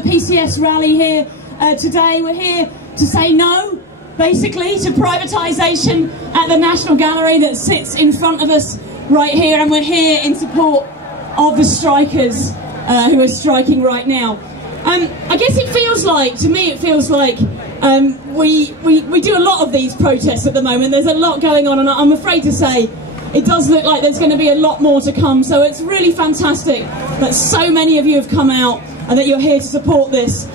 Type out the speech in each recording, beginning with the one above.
the PCS rally here today. We're here to say no, basically, to privatisation at the National Gallery that sits in front of us right here, and we're here in support of the strikers who are striking right now. I guess it feels like, to me it feels like we do a lot of these protests at the moment. There's a lot going on, and I'm afraid to say it does look like there's going to be a lot more to come. So it's really fantastic that so many of you have come out and that you're here to support this.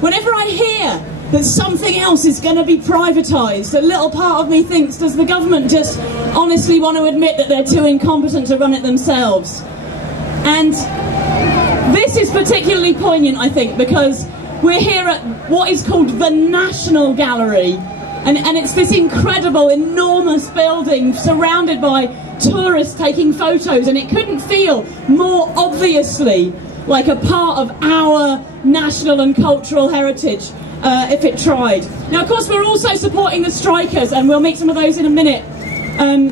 Whenever I hear that something else is going to be privatised, a little part of me thinks, does the government just honestly want to admit that they're too incompetent to run it themselves? And this is particularly poignant, I think, because we're here at what is called the National Gallery, and it's this incredible, enormous building surrounded by tourists taking photos, and it couldn't feel more obviously like a part of our national and cultural heritage if it tried. Now, of course, we're also supporting the strikers, and we'll meet some of those in a minute.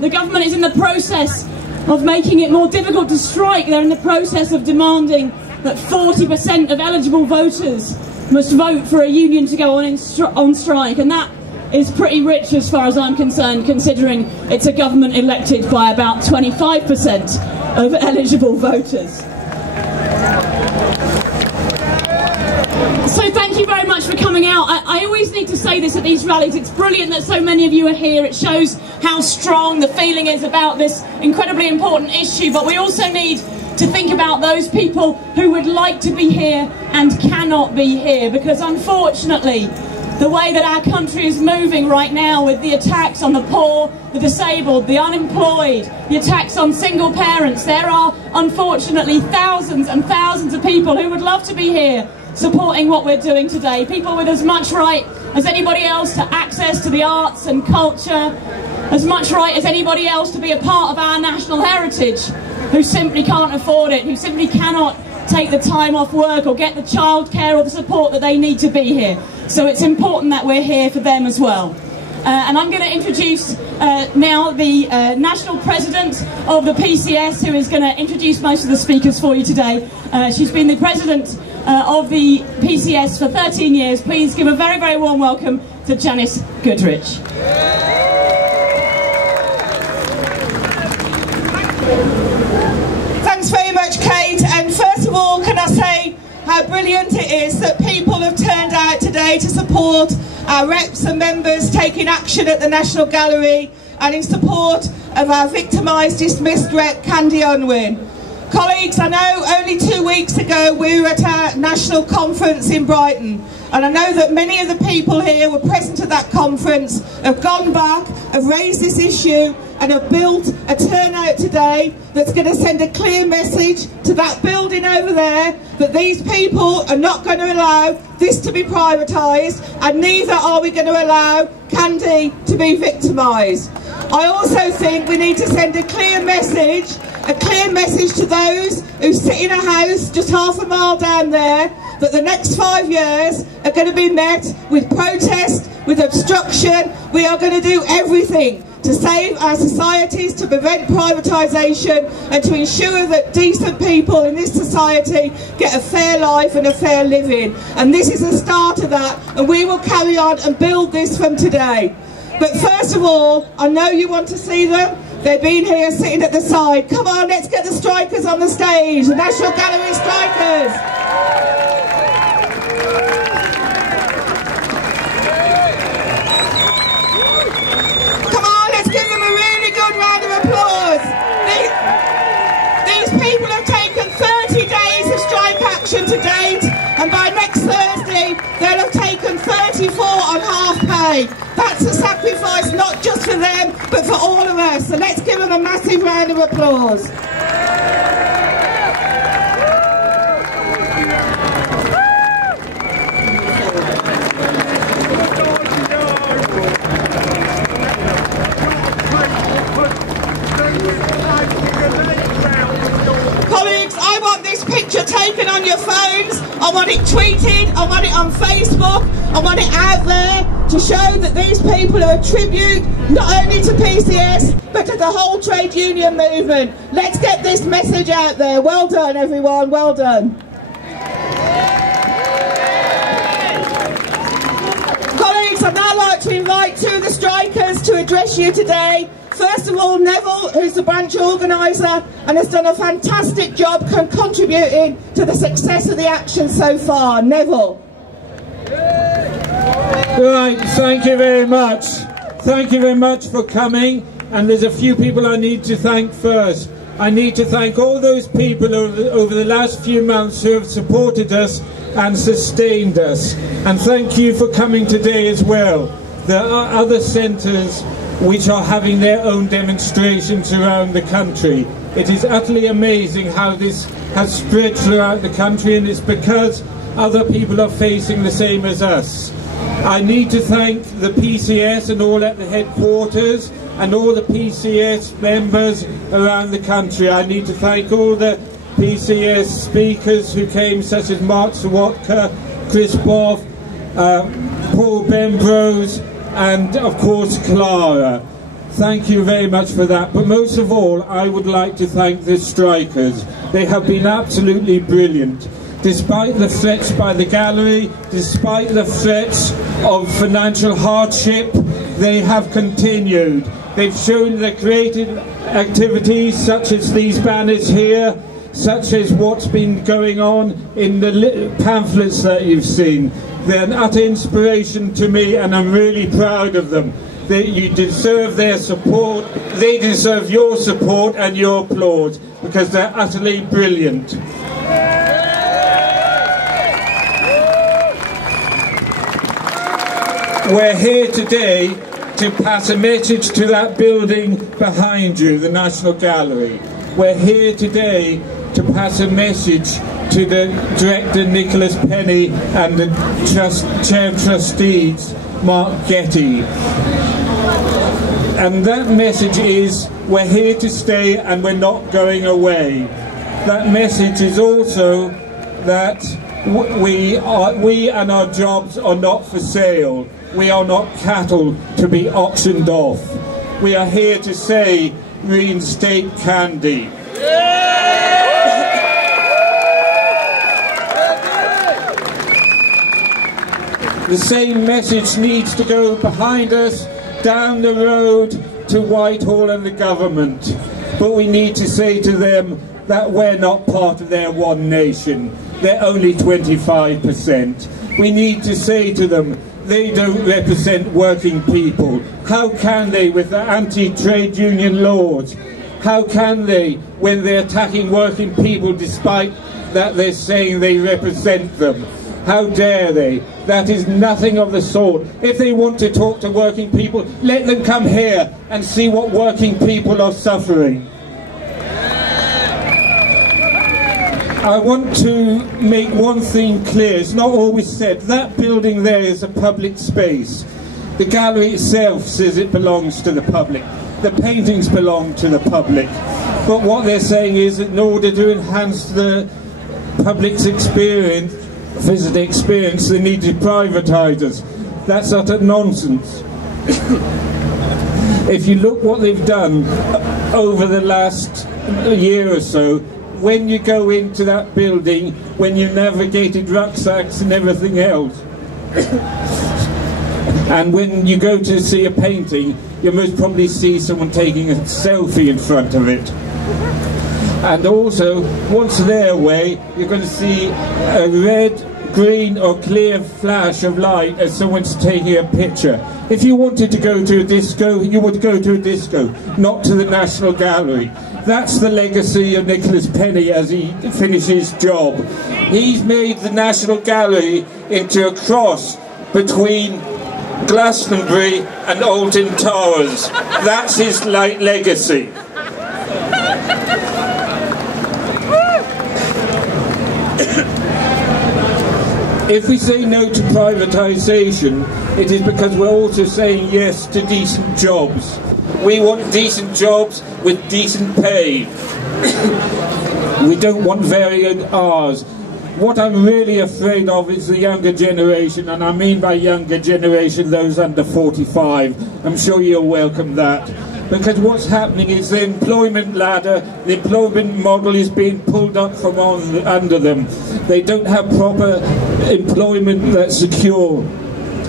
The government is in the process of making it more difficult to strike. They're in the process of demanding that 40% of eligible voters must vote for a union to go on strike, and that is pretty rich as far as I'm concerned, considering it's a government elected by about 25% of eligible voters. So thank you very much for coming out. I always need to say this at these rallies. It's brilliant that so many of you are here. It shows how strong the feeling is about this incredibly important issue, but we also need to think about those people who would like to be here and cannot be here, because unfortunately the way that our country is moving right now, with the attacks on the poor, the disabled, the unemployed, the attacks on single parents, there are unfortunately thousands and thousands of people who would love to be here supporting what we're doing today. People with as much right as anybody else to access to the arts and culture, as much right as anybody else to be a part of our national heritage, who simply can't afford it, who simply cannot take the time off work or get the childcare or the support that they need to be here. So it's important that we're here for them as well. And I'm going to introduce now the National President of the PCS, who is going to introduce most of the speakers for you today. She's been the President of the PCS for 13 years. Please give a very, very warm welcome to Janice Godrich. Thanks very much, Kate, and first of all, can I say how brilliant it is that people have turned out today to support our reps and members taking action at the National Gallery, and in support of our victimised, dismissed rep Candy Unwin. Colleagues, I know only 2 weeks ago we were at our national conference in Brighton, and I know that many of the people here were present at that conference, have gone back, have raised this issue, and have built a turnout today that's going to send a clear message to that building over there that these people are not going to allow this to be privatised, and neither are we going to allow Candy to be victimised. I also think we need to send a clear message to those who sit in a house just half a mile down there, that the next 5 years are going to be met with protest, with obstruction. We are going to do everything to save our societies, to prevent privatisation, and to ensure that decent people in this society get a fair life and a fair living. And this is the start of that, and we will carry on and build this from today. But first of all, I know you want to see them. They've been here sitting at the side. Come on, let's get the strikers on the stage, the National Gallery strikers. Come on, let's give them a really good round of applause. These people have taken 30 days of strike action to date, and by next Thursday they'll have taken 34 on half pay. That's a sacrifice not just for them, but for all of us. So let's give them a massive round of applause. Colleagues, I want this picture taken on your phones. I want it tweeted. I want it on Facebook. I want it out there to show that these people are a tribute not only to PCS but to the whole trade union movement. Let's get this message out there. Well done, everyone. Well done. So I'd now like to invite two of the strikers to address you today. First of all, Neville, who's the branch organiser and has done a fantastic job contributing to the success of the action so far. Neville. Right, thank you very much. Thank you very much for coming. And there's a few people I need to thank first. I need to thank all those people over the last few months who have supported us and sustained us. And thank you for coming today as well. There are other centres which are having their own demonstrations around the country. It is utterly amazing how this has spread throughout the country, and it's because other people are facing the same as us. I need to thank the PCS and all at the headquarters and all the PCS members around the country. I need to thank all the PCS speakers who came, such as Mark Serwotka, Chris Boff, Paul Bembrose, and of course Clara. Thank you very much for that. But most of all, I would like to thank the strikers. They have been absolutely brilliant. Despite the threats by the gallery, despite the threats of financial hardship, they have continued. They've shown their creative activities, such as these banners here, such as what's been going on in the pamphlets that you've seen. They're an utter inspiration to me, and I'm really proud of them. You deserve their support, they deserve your support and your applause, because they're utterly brilliant. We're here today to pass a message to that building behind you, the National Gallery. We're here today to pass a message to the director Nicholas Penny and the chair of trustees Mark Getty. And that message is, we're here to stay and we're not going away. That message is also that we and our jobs are not for sale. We are not cattle to be auctioned off. We are here to say, reinstate Candy. The same message needs to go behind us, down the road to Whitehall and the government. But we need to say to them that we're not part of their one nation. They're only 25%. We need to say to them, they don't represent working people. How can they with the anti-trade union laws? How can they when they're attacking working people despite that they're saying they represent them? How dare they? That is nothing of the sort. If they want to talk to working people, let them come here and see what working people are suffering. I want to make one thing clear. It's not always said. That building there is a public space. The gallery itself says it belongs to the public. The paintings belong to the public. But what they're saying is that in order to enhance the public's experience, visitor experience, they need to privatise us. That's utter nonsense. If you look what they've done over the last year or so, when you go into that building, when you navigated rucksacks and everything else, and when you go to see a painting, you most probably see someone taking a selfie in front of it. And also, once they're away, you're going to see a red, green or clear flash of light as someone's taking a picture. If you wanted to go to a disco, you would go to a disco, not to the National Gallery. That's the legacy of Nicholas Penny as he finishes his job. He's made the National Gallery into a cross between Glastonbury and Alton Towers. That's his legacy. If we say no to privatisation, it is because we're also saying yes to decent jobs. We want decent jobs with decent pay. We don't want varied hours. What I'm really afraid of is the younger generation, and I mean by younger generation those under 45. I'm sure you'll welcome that. Because what's happening is the employment ladder, the employment model is being pulled up from under them. They don't have proper employment that's secure.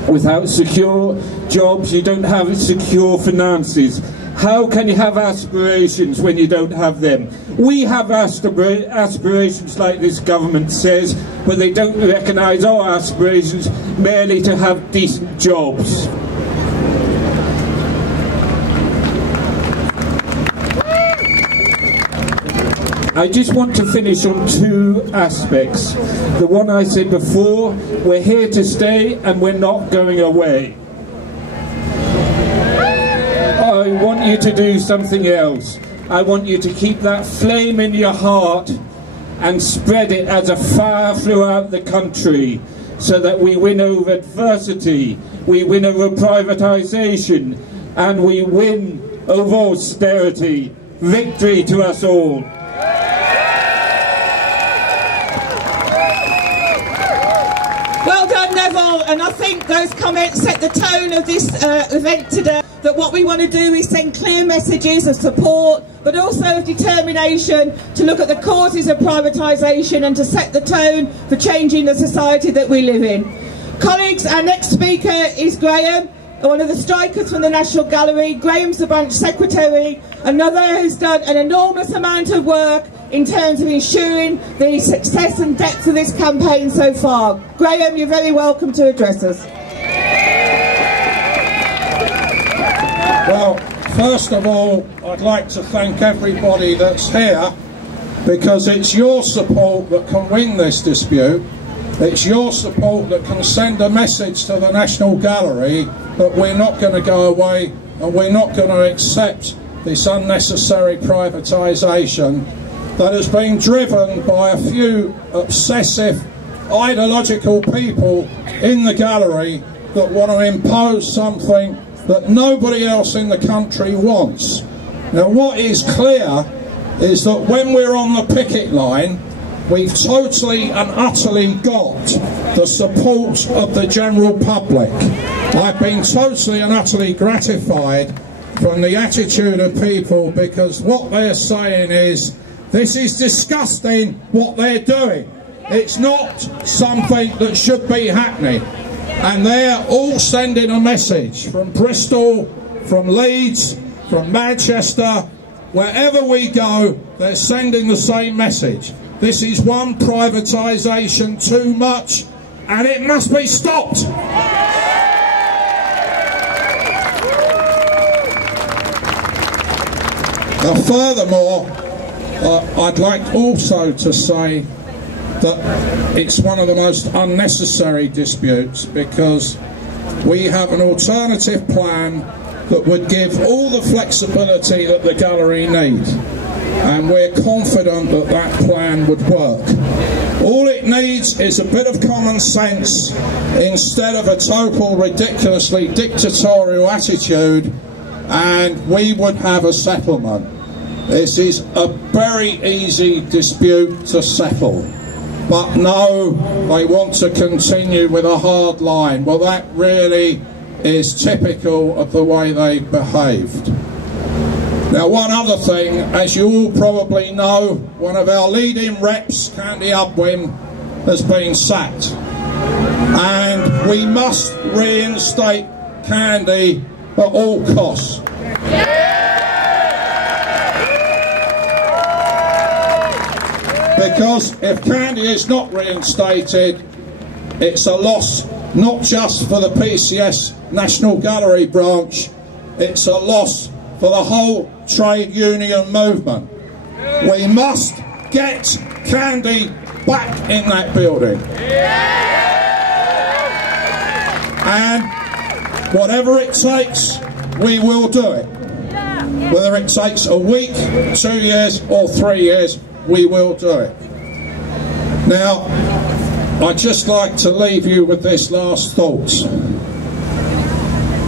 Without secure jobs, you don't have secure finances. How can you have aspirations when you don't have them? We have aspirations like this government says, but they don't recognise our aspirations merely to have decent jobs. I just want to finish on two aspects. The one I said before, we're here to stay and we're not going away. I want you to do something else. I want you to keep that flame in your heart and spread it as a fire throughout the country, so that we win over adversity, we win over privatisation, and we win over austerity. Victory to us all. Well done, Neville, and I think those comments set the tone of this event today, that what we want to do is send clear messages of support, but also of determination to look at the causes of privatisation and to set the tone for changing the society that we live in. Colleagues, our next speaker is Graham, one of the strikers from the National Gallery. Graham's the branch secretary, another who's done an enormous amount of work in terms of ensuring the success and depth of this campaign so far. Graham, you're very welcome to address us. Well, first of all, I'd like to thank everybody that's here, because it's your support that can win this dispute. It's your support that can send a message to the National Gallery that we're not going to go away and we're not going to accept this unnecessary privatisation that has been driven by a few obsessive, ideological people in the gallery that want to impose something that nobody else in the country wants. Now, what is clear is that when we're on the picket line, we've totally and utterly got the support of the general public. I've been totally and utterly gratified from the attitude of people, because what they're saying is, this is disgusting what they're doing. It's not something that should be happening. And they're all sending a message from Bristol, from Leeds, from Manchester. Wherever we go, they're sending the same message. This is one privatisation too much, and it must be stopped. Now, furthermore, I'd like also to say that it's one of the most unnecessary disputes, because we have an alternative plan that would give all the flexibility that the gallery needs, and we're confident that that plan would work. All it needs is a bit of common sense instead of a total, ridiculously dictatorial attitude, and we would have a settlement. This is a very easy dispute to settle. But no, they want to continue with a hard line. Well, that really is typical of the way they behaved. Now, one other thing, as you all probably know, one of our leading reps, Candy Upwin, has been sacked. And we must reinstate Candy at all costs. Because if Candy is not reinstated, it's a loss not just for the PCS National Gallery branch, it's a loss for the whole trade union movement. We must get Candy back in that building. And whatever it takes, we will do it. Whether it takes a week, 2 years or 3 years, we will do it. Now, I'd just like to leave you with this last thought.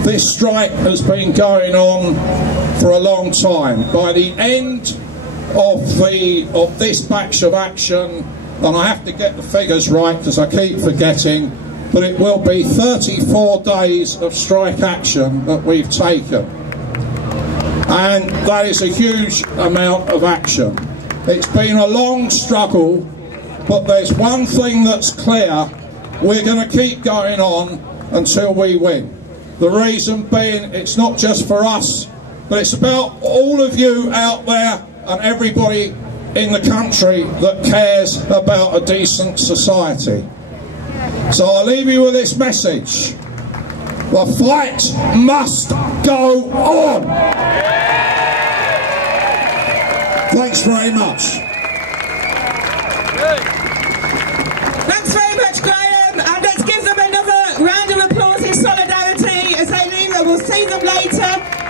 This strike has been going on for a long time. By the end of this batch of action, and I have to get the figures right because I keep forgetting, but it will be 34 days of strike action that we've taken. And that is a huge amount of action. It's been a long struggle, but there's one thing that's clear: we're going to keep going on, until we win. The reason being, it's not just for us, but it's about all of you out there and everybody in the country that cares about a decent society. So I leave you with this message: the fight must go on. Thanks very much. Thanks very much, Graham, and let's give them another round of applause in solidarity as they leave. We'll see them later,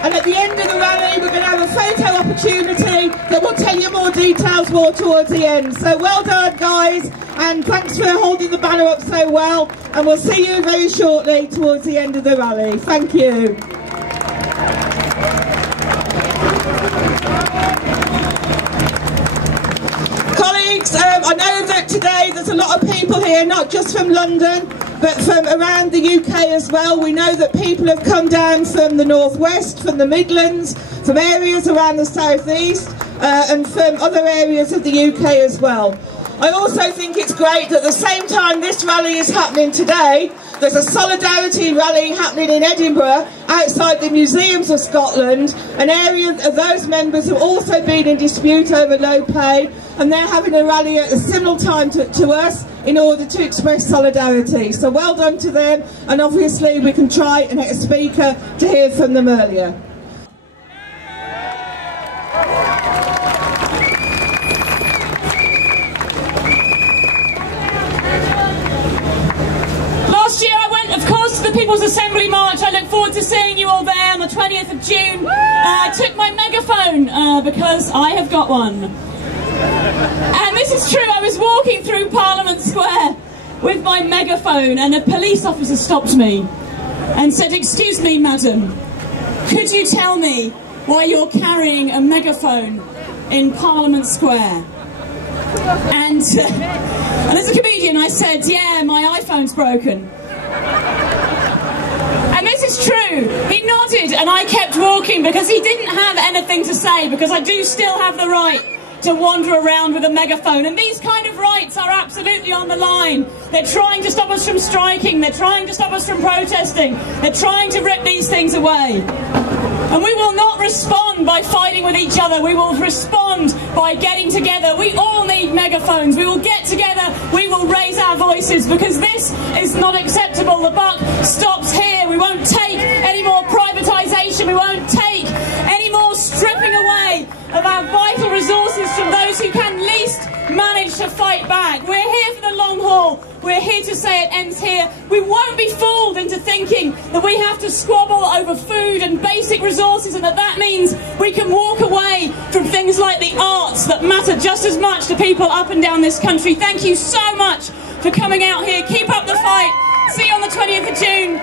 and at the end of the rally we're going to have a photo opportunity that will tell you more details more towards the end. So well done, guys, and thanks for holding the banner up so well, and we'll see you very shortly towards the end of the rally. Thank you. I know that today there's a lot of people here, not just from London, but from around the UK as well. We know that people have come down from the northwest, from the Midlands, from areas around the southeast, and from other areas of the UK as well. I also think it's great that at the same time this rally is happening today, there's a solidarity rally happening in Edinburgh outside the Museums of Scotland. An area of those members have also been in dispute over low pay, and they're having a rally at a similar time to us in order to express solidarity. So well done to them, and obviously we can try and get a speaker to hear from them earlier. People's Assembly March. I look forward to seeing you all there on the 20th of June. I took my megaphone because I have got one. And this is true, I was walking through Parliament Square with my megaphone and a police officer stopped me and said, "Excuse me, madam, could you tell me why you're carrying a megaphone in Parliament Square?" And as a comedian I said, "Yeah, my iPhone's broken." And this is true. He nodded and I kept walking because he didn't have anything to say, because I do still have the right to wander around with a megaphone, and these kind of rights are absolutely on the line. They're trying to stop us from striking, they're trying to stop us from protesting, they're trying to rip these things away. And we will not respond by fighting with each other, we will respond by getting together. We all need megaphones, we will get together, we will raise our voices, because this is not acceptable. The buck stops here. We won't take any more privatisation, we won't take any more stripping away of our vital resources from those who can least manage to fight back. We're here for the long haul. We're here to say it ends here. We won't be fooled into thinking that we have to squabble over food and basic resources, and that means we can walk away from things like the arts that matter just as much to people up and down this country. Thank you so much for coming out here. Keep up the fight. See you on the 20th of June.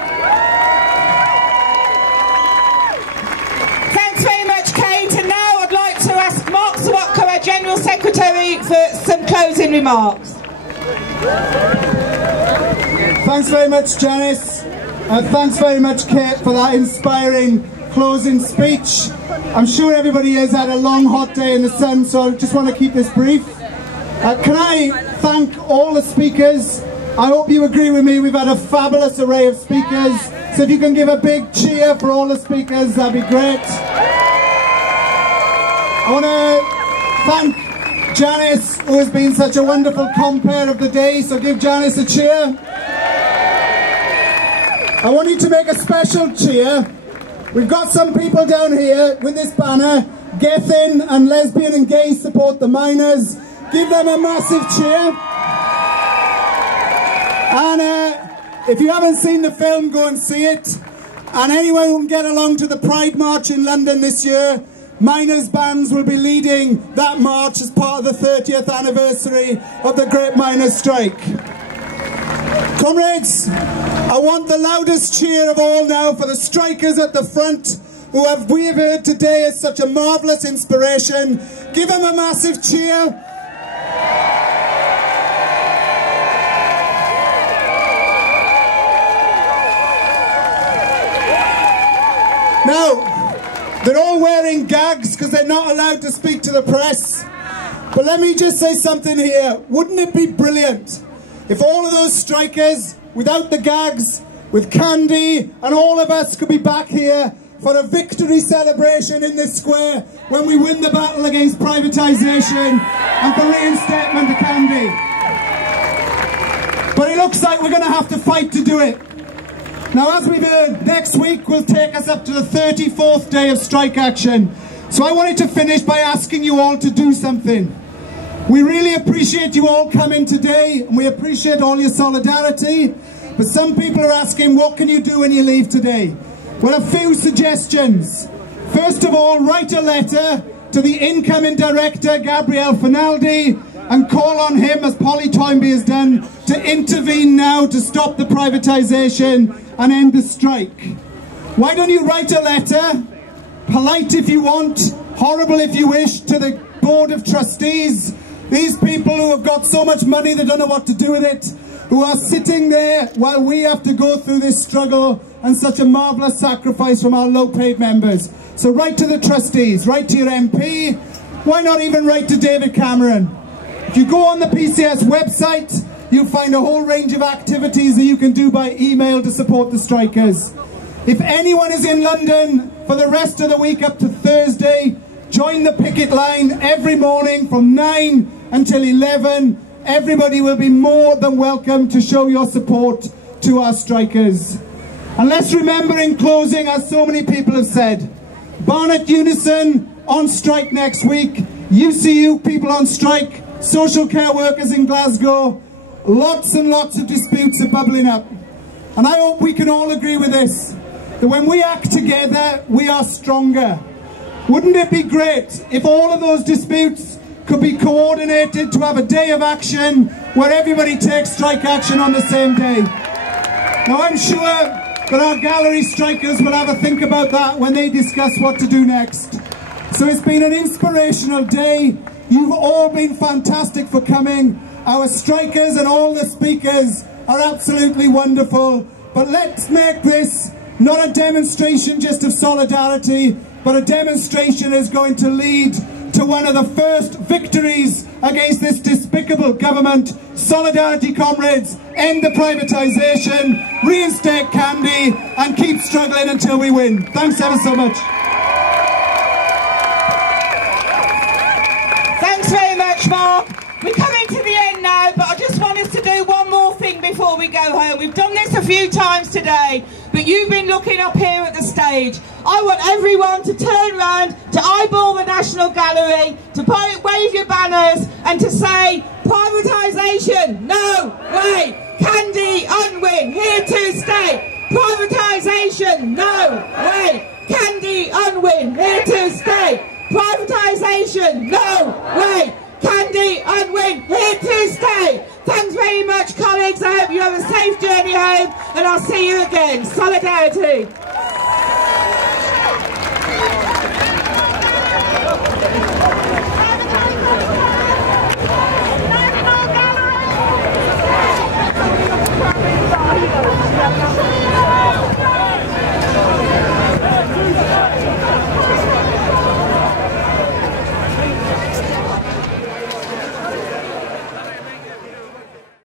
Thanks very much, Kate. And now I'd like to ask Mark Serwotka, our General Secretary, for some closing remarks. Thanks very much, Janice. Thanks very much, Kate, for that inspiring closing speech. I'm sure everybody has had a long, hot day in the sun, so I just want to keep this brief. Can I thank all the speakers? I hope you agree with me, we've had a fabulous array of speakers. So if you can give a big cheer for all the speakers, that'd be great. I want to thank Janice, who has been such a wonderful compere of the day, so give Janice a cheer. I want you to make a special cheer. We've got some people down here with this banner, Gethin and Lesbian and Gay Support the Miners. Give them a massive cheer. And if you haven't seen the film, go and see it. And anyone who can get along to the Pride March in London this year, miners' bands will be leading that march as part of the 30th anniversary of the Great Miners' Strike. Comrades, I want the loudest cheer of all now for the strikers at the front, who we have heard today as such a marvellous inspiration. Give them a massive cheer. Now, they're all wearing gags because they're not allowed to speak to the press. But let me just say something here. Wouldn't it be brilliant if all of those strikers, without the gags, with candy, and all of us could be back here for a victory celebration in this square when we win the battle against privatisation and for reinstatement of candy. But it looks like we're going to have to fight to do it. Now, as we've heard, next week will take us up to the 34th day of strike action. So I wanted to finish by asking you all to do something. We really appreciate you all coming today, and we appreciate all your solidarity. But some people are asking, what can you do when you leave today? Well, a few suggestions. First of all, write a letter to the incoming director, Gabriel Finaldi, and call on him, as Polly Toynbee has done, to intervene now to stop the privatisation and end the strike. Why don't you write a letter, polite if you want, horrible if you wish, to the Board of Trustees, these people who have got so much money they don't know what to do with it, who are sitting there while we have to go through this struggle and such a marvellous sacrifice from our low-paid members. So write to the trustees, write to your MP, why not even write to David Cameron? If you go on the PCS website, you'll find a whole range of activities that you can do by email to support the strikers. If anyone is in London for the rest of the week up to Thursday, join the picket line every morning from 9 until 11. Everybody will be more than welcome to show your support to our strikers. And let's remember in closing, as so many people have said, Barnet Unison on strike next week, UCU people on strike, social care workers in Glasgow, lots and lots of disputes are bubbling up. And I hope we can all agree with this, that when we act together, we are stronger. Wouldn't it be great if all of those disputes could be coordinated to have a day of action where everybody takes strike action on the same day? Now, I'm sure that our gallery strikers will have a think about that when they discuss what to do next. So it's been an inspirational day. You've all been fantastic for coming. Our strikers and all the speakers are absolutely wonderful. But let's make this not a demonstration just of solidarity, but a demonstration is going to lead to one of the first victories against this despicable government. Solidarity, comrades, end the privatisation, reinstate candy, and keep struggling until we win. Thanks ever so much. Thanks very much, Mark. We're coming to the end now, but I just want us to do one more thing before we go home. We've done this a few times today, but you've been looking up here at the stage. I want everyone to turn round, to eyeball the National Gallery, to wave your banners and to say, privatisation, no way, candy, unwin, here to stay. Privatisation, no way, candy, unwin, here to stay. Privatisation, no way, candy, unwin, here to stay. Thanks very much, colleagues. I hope you have a safe journey home, and I'll see you again. Solidarity.